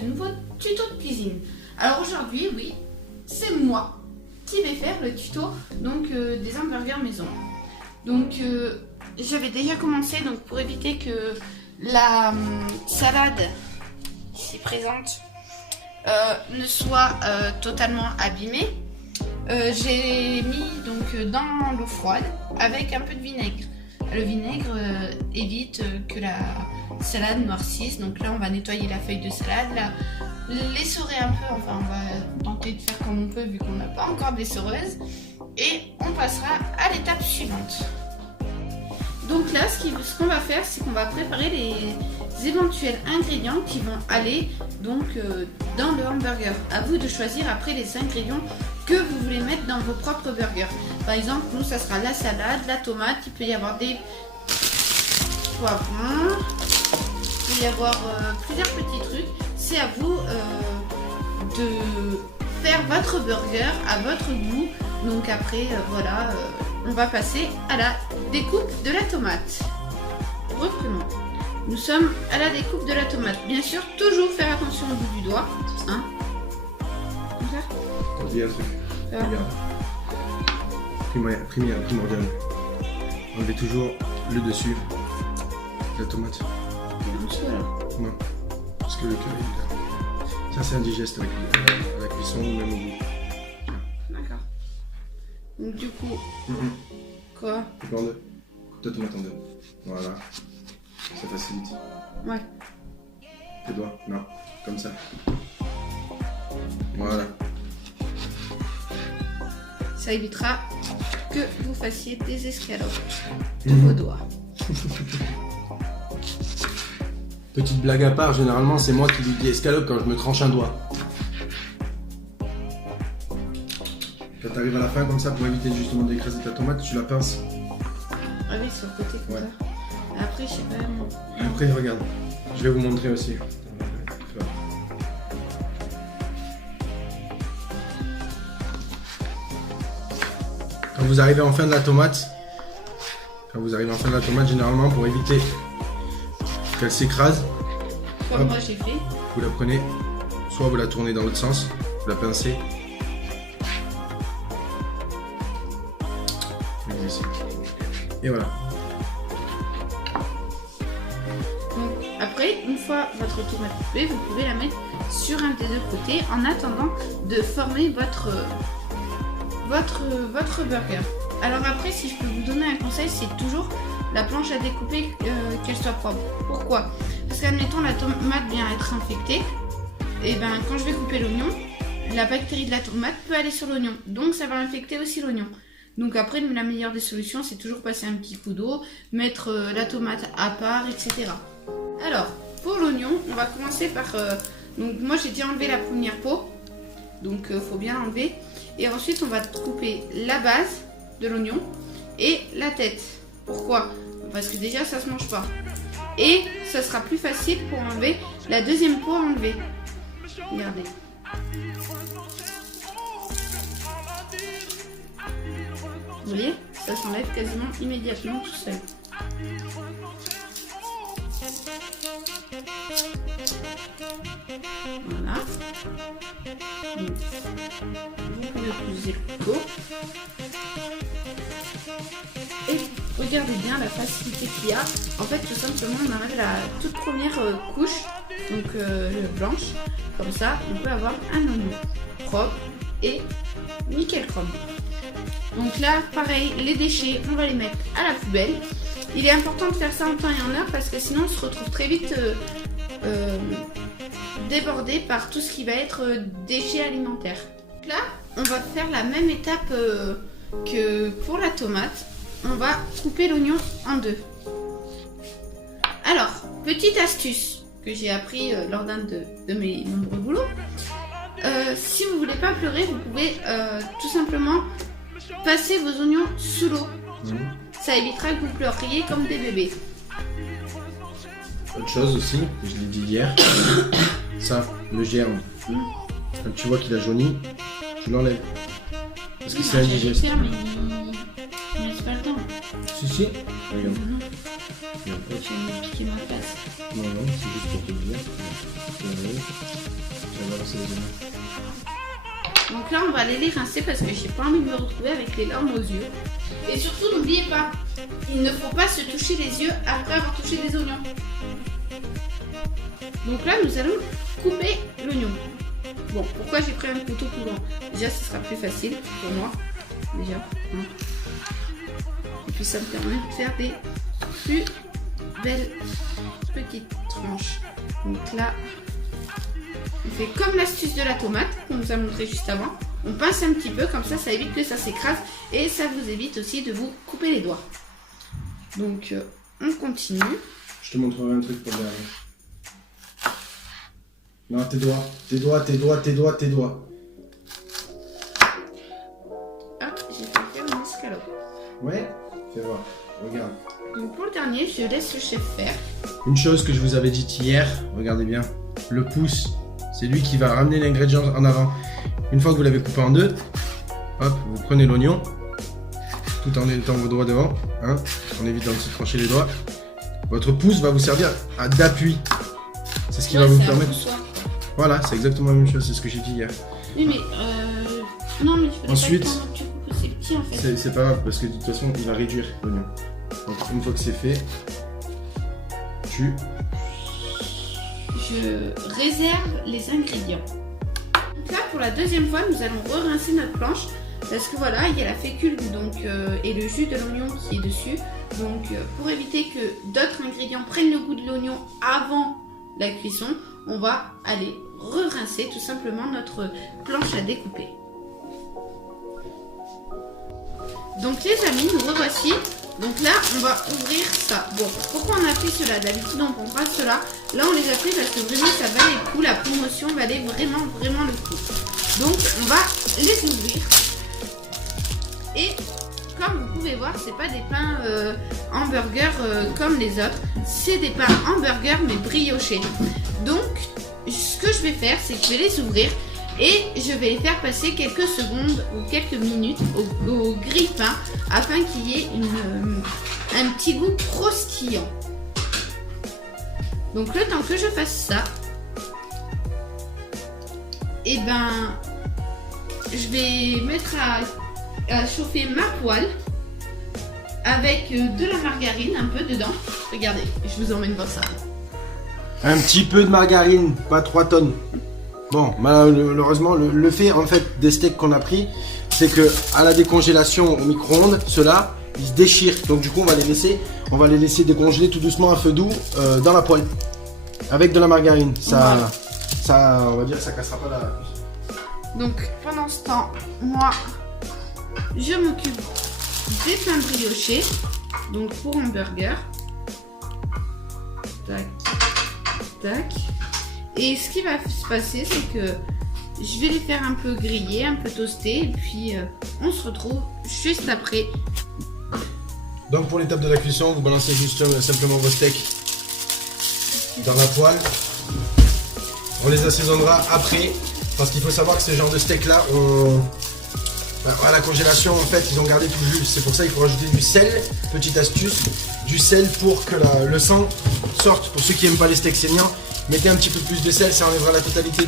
ce nouveau tuto de cuisine. Alors aujourd'hui, oui, c'est moi qui vais faire le tuto donc des hamburgers maison. Donc j'avais déjà commencé, donc pour éviter que la salade ici présente ne soit totalement abîmée, j'ai mis donc dans l'eau froide avec un peu de vinaigre. Le vinaigre évite que la salade noircisse. Donc là on va nettoyer la feuille de salade, l'essorer un peu, enfin on va tenter de faire comme on peut vu qu'on n'a pas encore d'essoreuse, et on passera à l'étape suivante. Donc là ce qu'on va faire, c'est qu'on va préparer les éventuels ingrédients qui vont aller donc dans le hamburger. À vous de choisir après les ingrédients que vous voulez mettre dans vos propres burgers. Par exemple, nous ça sera la salade, la tomate, il peut y avoir des poivrons, il peut y avoir plusieurs petits trucs. C'est à vous de faire votre burger à votre goût. Donc après, voilà, on va passer à la découpe de la tomate. Reprenons. Nous sommes à la découpe de la tomate. Bien sûr, toujours faire attention au bout du doigt. Hein, comme ça. On dit un truc. Regarde. Primordial. Enlevez toujours le dessus de la tomate. En dessous alors. Non. Parce que le cœur est là. Ça c'est indigeste avec la cuisson ou même au goût. D'accord. Donc du coup, quoi? Coupe en deux. Coupe ta tomate en deux. Voilà. Ça facilite. Ouais. Tes doigts. Non. Comme ça. Voilà. Ça évitera que vous fassiez des escalopes de vos doigts. Petite blague à part, généralement c'est moi qui lui dis escalope quand je me tranche un doigt. Quand t'arrives à la fin comme ça, pour éviter justement d'écraser ta tomate, tu la pinces. Ah oui, sur le côté comme Ouais. ça. Après, je sais pas. Après, regarde, je vais vous montrer aussi. Quand vous arrivez en fin de la tomate, généralement pour éviter qu'elle s'écrase, Comme hop, moi j'ai fait. vous la prenez, soit vous la tournez dans l'autre sens, vous la pincez. Et voilà. Donc, après, une fois votre tomate coupée, vous pouvez la mettre sur un des deux côtés en attendant de former votre burger. Alors après, si je peux vous donner un conseil, c'est toujours la planche à découper, qu'elle soit propre. Pourquoi? Parce qu'admettons la tomate vient être infectée, et ben quand je vais couper l'oignon, la bactérie de la tomate peut aller sur l'oignon, donc ça va infecter aussi l'oignon. Donc après, la meilleure des solutions, c'est toujours passer un petit coup d'eau, mettre la tomate à part, etc. Alors, pour l'oignon, on va commencer par... donc moi j'ai déjà enlevé la première peau, donc faut bien l'enlever. Et ensuite, on va couper la base de l'oignon et la tête. Pourquoi? Parce que déjà, ça se mange pas. Et ça sera plus facile pour enlever la deuxième peau à enlever. Regardez. Vous voyez? Ça s'enlève quasiment immédiatement tout seul. Voilà. Donc, vous pouvez utiliser le couteau. Et regardez bien la facilité qu'il y a. En fait, tout simplement, on enlève la toute première couche, donc blanche. Comme ça, on peut avoir un oignon propre et nickel chrome. Donc là, pareil, les déchets, on va les mettre à la poubelle. Il est important de faire ça en temps et en heure parce que sinon, on se retrouve très vite débordé par tout ce qui va être déchets alimentaires. Donc là, on va faire la même étape que pour la tomate. On va couper l'oignon en deux. Alors, petite astuce que j'ai appris lors d'un de mes nombreux boulots. Si vous voulez pas pleurer, vous pouvez tout simplement passer vos oignons sous l'eau. Ça évitera que vous pleuriez comme des bébés. Autre chose aussi, je l'ai dit hier, ça, le germe. Quand tu vois qu'il a jauni, tu l'enlèves. Parce que c'est indigeste. Mais c'est pas le temps. Si, si. Regarde. Je vais me piquer ma face. Non, non, c'est juste pour te dire. Je vais balancer les oignons. Donc là, on va aller les rincer parce que j'ai pas envie de me retrouver avec les larmes aux yeux. Et surtout, n'oubliez pas, il ne faut pas se toucher les yeux après avoir touché des oignons. Donc là, nous allons couper l'oignon. Bon, pourquoi j'ai pris un couteau plus long? Déjà, ce sera plus facile pour moi. Déjà. Et puis, ça me permet de faire des plus belles petites tranches. Donc là, on fait comme l'astuce de la tomate qu'on nous a montré juste avant. On pince un petit peu, comme ça, ça évite que ça s'écrase. Et ça vous évite aussi de vous couper les doigts. Donc, on continue. Je te montrerai un truc pour le dernier. Non, tes doigts. Tes doigts, tes doigts, tes doigts, tes doigts. Ah, j'ai fait faire une escalope. Ouais, fais voir. Regarde. Donc pour le dernier, je laisse le chef faire. Une chose que je vous avais dite hier, regardez bien. Le pouce, c'est lui qui va ramener l'ingrédient en avant. Une fois que vous l'avez coupé en deux, hop, vous prenez l'oignon, tout en évitant vos doigts devant, hein, en évitant de se trancher les doigts. Votre pouce va vous servir d'appui. C'est ce qui va vous permettre. Voilà, c'est exactement la même chose, c'est ce que j'ai dit hier. Oui, mais non, mais tu peux ensuite, pas tu coupes, c'est petit en fait. C'est pas grave parce que de toute façon, il va réduire l'oignon. Donc une fois que c'est fait, je réserve les ingrédients. Donc là, pour la deuxième fois, nous allons re-rincer notre planche parce que voilà, il y a la fécule donc, et le jus de l'oignon qui est dessus. Donc pour éviter que d'autres ingrédients prennent le goût de l'oignon avant la cuisson, on va aller re-rincer tout simplement notre planche à découper. Donc les amis, nous revoici. Donc là, on va ouvrir ça. Bon, pourquoi on a pris cela? D'habitude, on prendra cela. Là, on les a pris parce que vraiment, ça valait le coup. La promotion valait vraiment, vraiment le coup. Donc, on va les ouvrir. Et comme vous pouvez voir, c'est pas des pains hamburger comme les autres. C'est des pains hamburger mais briochés. Donc, ce que je vais faire, c'est que je vais les ouvrir. Et je vais les faire passer quelques secondes ou quelques minutes au grille-pain afin qu'il y ait un petit goût croustillant. Donc le temps que je fasse ça, et ben, je vais mettre à chauffer ma poêle avec de la margarine un peu dedans. Regardez, je vous emmène voir ça. un petit peu de margarine, pas 3 tonnes. Bon, malheureusement, le fait en fait des steaks qu'on a pris, c'est que à la décongélation au micro-ondes, ceux-là, ils se déchirent. Donc du coup, on va les laisser décongeler tout doucement à feu doux dans la poêle, avec de la margarine. Ça, on va dire, ça cassera pas la cuisson. Donc pendant ce temps, moi, je m'occupe des pains briochés, donc pour hamburger. Tac, tac. Et ce qui va se passer, c'est que je vais les faire un peu griller, un peu toaster, et puis on se retrouve juste après. Donc pour l'étape de la cuisson, vous balancez juste simplement vos steaks dans la poêle. On les assaisonnera après, parce qu'il faut savoir que ce genre de steak là, à la congélation en fait, ils ont gardé tout le jus. C'est pour ça qu'il faut rajouter du sel, petite astuce, du sel pour que le sang sorte. Pour ceux qui n'aiment pas les steaks saignants, mettez un petit peu plus de sel, ça enlèvera la totalité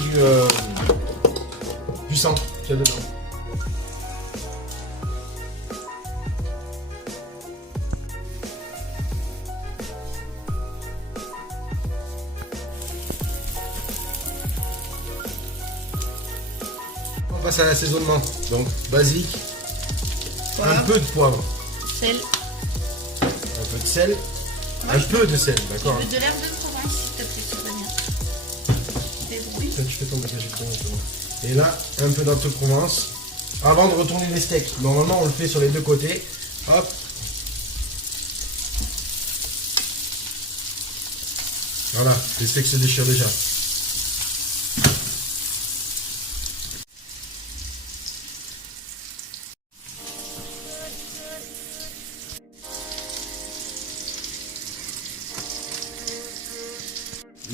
du sang qu'il y a dedans. On passe à l'assaisonnement. Donc basique, Voilà. un peu de poivre, Sel. un peu de sel, un peu de sel, d'accord. De l'herbe de Provence, s'il te plaît, Sylvania. Débrouille. Tu fais ton bagage justement. Et là, un peu d'Alto Provence. Avant de retourner les steaks. Normalement, on le fait sur les deux côtés. Hop. Voilà, les steaks se déchirent déjà.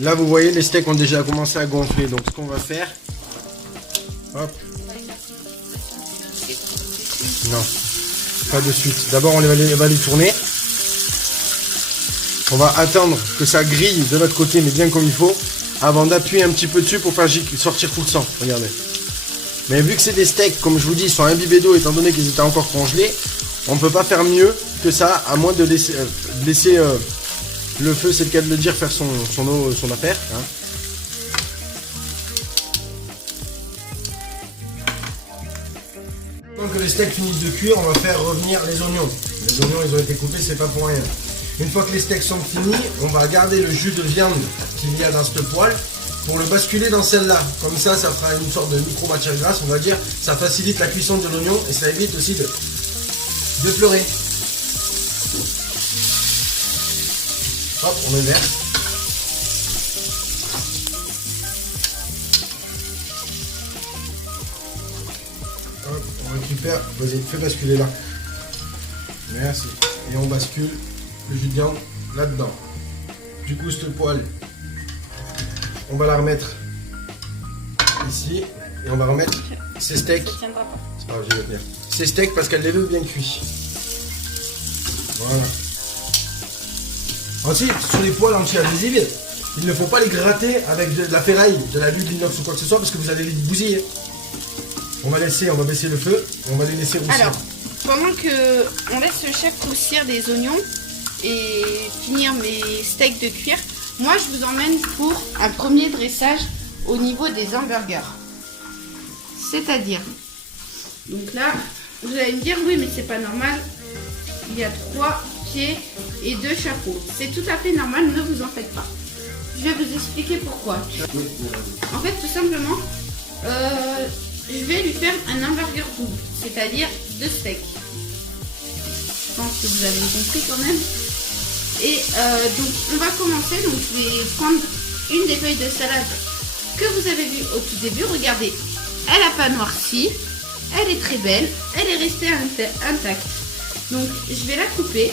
Là, vous voyez, les steaks ont déjà commencé à gonfler. Donc, ce qu'on va faire, hop. Non, pas de suite. D'abord, on va les tourner. On va attendre que ça grille de l'autre côté, mais bien comme il faut, avant d'appuyer un petit peu dessus pour faire sortir tout le sang. Regardez. Mais vu que c'est des steaks, comme je vous dis, ils sont imbibés d'eau étant donné qu'ils étaient encore congelés, on ne peut pas faire mieux que ça, à moins de laisser le feu, c'est le cas de le dire, faire son affaire. Hein. Quand que les steaks finissent de cuire, on va faire revenir les oignons. Les oignons, ils ont été coupés, c'est pas pour rien. Une fois que les steaks sont finis, on va garder le jus de viande qu'il y a dans cette poêle pour le basculer dans celle-là. Comme ça fera une sorte de micro-matière grasse, on va dire. Ça facilite la cuisson de l'oignon et ça évite aussi de pleurer. Hop, on inverse. Hop, on récupère. Vas-y, fais basculer là. Merci. Et on bascule le jus de viande là-dedans. Du coup, cette poêle, on va la remettre ici et on va remettre ces steaks. C'est pas grave, je vais tenir. Ces steaks parce qu'elle les veut bien cuits. Voilà. Ensuite, sur les poêles anti-adhésives, il ne faut pas les gratter avec de la ferraille, de la lutte inox ou quoi que ce soit parce que vous allez les bousiller. On va baisser le feu et on va les laisser roussir. Alors, pendant que on laisse le chef roussir des oignons et finir mes steaks de cuire, moi je vous emmène pour un premier dressage au niveau des hamburgers. C'est-à-dire, donc là, vous allez me dire oui mais c'est pas normal, il y a 3 pieds et 2 chapeaux. C'est tout à fait normal, ne vous en faites pas. Je vais vous expliquer pourquoi. En fait, tout simplement, je vais lui faire un hamburger double, c'est-à-dire 2 steaks. Je pense que vous avez compris quand même. Et donc on va commencer, donc je vais prendre une des feuilles de salade que vous avez vu au tout début. Regardez, elle n'a pas noirci, elle est très belle, elle est restée intacte. Donc je vais la couper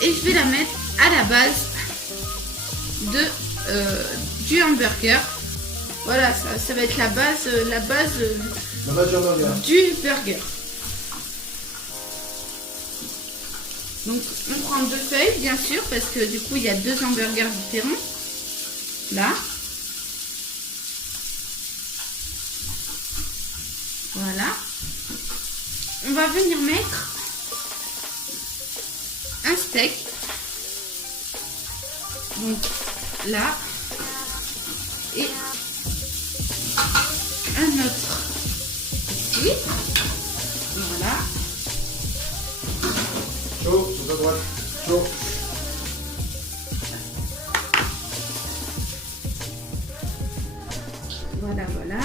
et je vais la mettre à la base du hamburger. Voilà, ça va être la base du burger. Donc on prend 2 feuilles bien sûr parce que du coup il y a 2 hamburgers différents. Là. Voilà. On va venir mettre un steak. Donc là. Et un autre ici. Voilà. Chaud, sur ta droite. Chaud. Voilà, voilà.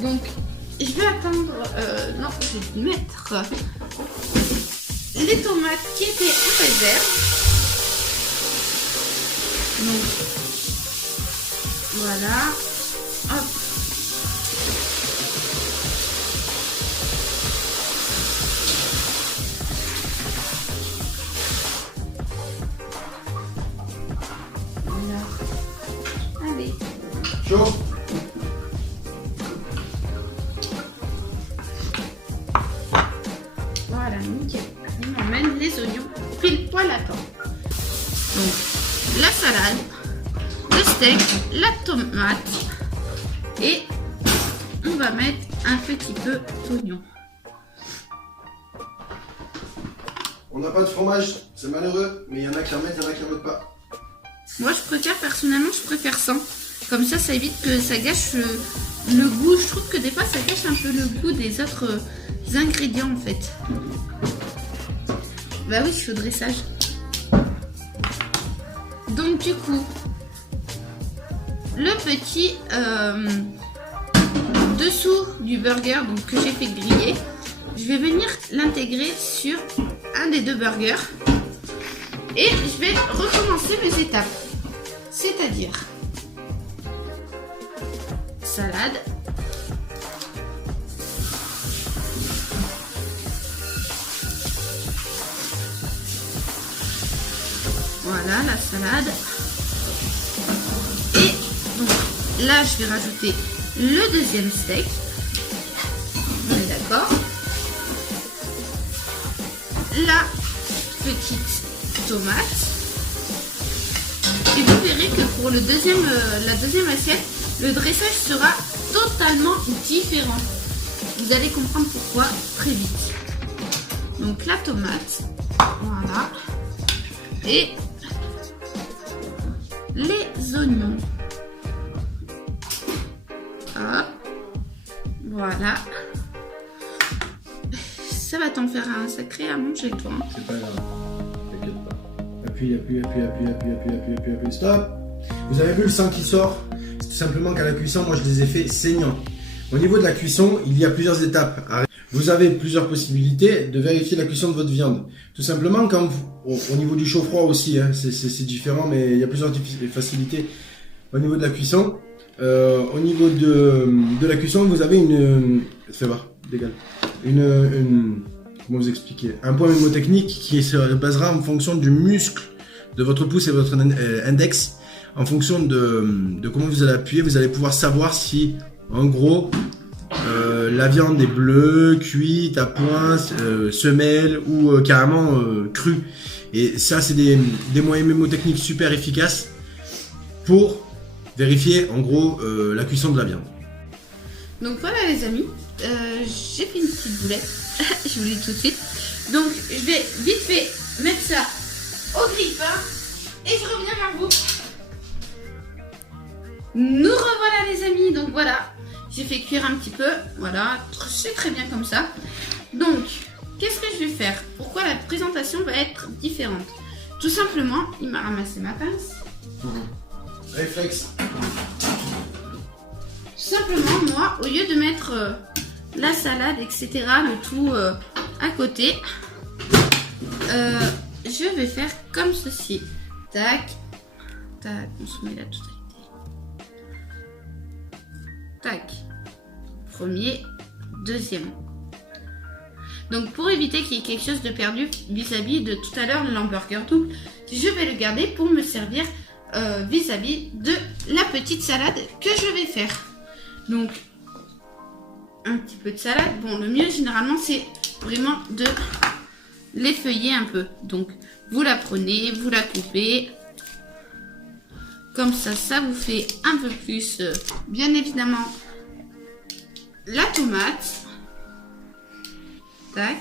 Donc, je vais attendre... non, je vais mettre les tomates qui étaient en réserve. Donc, voilà. Hop. Allez. Chaud. Voilà, nickel. On emmène les oignons pile poil à temps. Donc, la salade, le steak, la tomate et on va mettre un petit peu d'oignon. On n'a pas de fromage, c'est malheureux, mais il y en a qui en mettent, il y en a qui en mettent pas. Moi je préfère, personnellement je préfère sans. Comme ça évite que ça gâche le goût. Je trouve que des fois ça gâche un peu le goût des autres ingrédients en fait. Bah oui, je suis au dressage. Donc du coup, le petit dessous du burger donc, que j'ai fait griller, je vais venir l'intégrer sur un des 2 burgers. Et je vais recommencer mes étapes. C'est-à-dire salade, voilà la salade, et donc là je vais rajouter le deuxième steak, on est d'accord, la petite tomate, verrez que pour la deuxième assiette, le dressage sera totalement différent. Vous allez comprendre pourquoi très vite. Donc la tomate, voilà, et les oignons. Hop, voilà. Ça va t'en faire un sacré à manger, toi. Hein. C'est pas grave, t'inquiète pas. Appuie, stop. Vous avez vu le sang qui sort? C'est tout simplement qu'à la cuisson, moi je les ai fait saignants. Au niveau de la cuisson, il y a plusieurs étapes. Vous avez plusieurs possibilités de vérifier la cuisson de votre viande. Tout simplement, quand au niveau du chaud-froid aussi, hein, c'est différent, mais il y a plusieurs facilités au niveau de la cuisson. Au niveau de la cuisson, vous avez fais voir, dégage. Comment vous expliquer? Un point mnémotechnique qui se basera en fonction du muscle de votre pouce et votre index. En fonction de comment vous allez appuyer, vous allez pouvoir savoir si, en gros, la viande est bleue, cuite, à point, semelle ou carrément crue. Et ça, c'est des moyens mnémotechniques super efficaces pour vérifier, en gros, la cuisson de la viande. Donc voilà les amis, j'ai fait une petite boulette, je vous le dis tout de suite. Donc je vais vite fait mettre ça au grille-pain et je reviens vers vous. Nous revoilà les amis, donc voilà, j'ai fait cuire un petit peu, voilà, c'est très bien comme ça. Donc, qu'est-ce que je vais faire? Pourquoi la présentation va être différente? Tout simplement, il m'a ramassé ma pince. Réflexe. Tout simplement, moi, au lieu de mettre la salade, etc., le tout à côté, je vais faire comme ceci. Tac, tac, on se met la totalité. Tac, premier, deuxième. Donc pour éviter qu'il y ait quelque chose de perdu vis-à-vis de tout à l'heure l'hamburger double, je vais le garder pour me servir vis-à-vis de la petite salade que je vais faire. Donc un petit peu de salade. Bon, le mieux généralement c'est vraiment de l'effeuiller un peu. Donc vous la prenez, vous la coupez. Comme ça, ça vous fait un peu plus, bien évidemment, la tomate. Tac.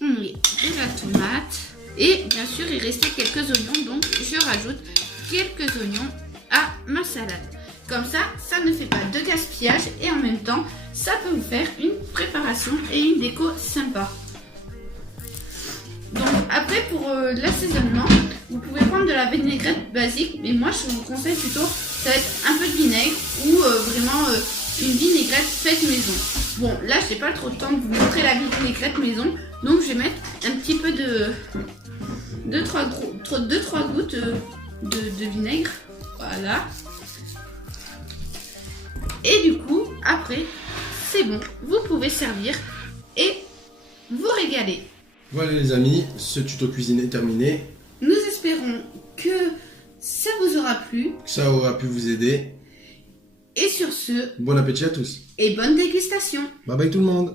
On met de la tomate. Et bien sûr, il restait quelques oignons, donc je rajoute quelques oignons à ma salade. Comme ça, ça ne fait pas de gaspillage et en même temps, ça peut vous faire une préparation et une déco sympa. Donc après, pour l'assaisonnement, vous pouvez prendre de la vinaigrette basique, mais moi je vous conseille plutôt, ça va être un peu de vinaigre ou vraiment une vinaigrette faite maison. Bon, là je n'ai pas trop de temps de vous montrer la vinaigrette maison, donc je vais mettre un petit peu de 2-3 gouttes de vinaigre, voilà. Et du coup, après, c'est bon, vous pouvez servir et vous régaler. Voilà les amis, ce tuto cuisine est terminé. Nous espérons que ça vous aura plu. Que ça aura pu vous aider. Et sur ce, bon appétit à tous. Et bonne dégustation. Bye bye tout le monde.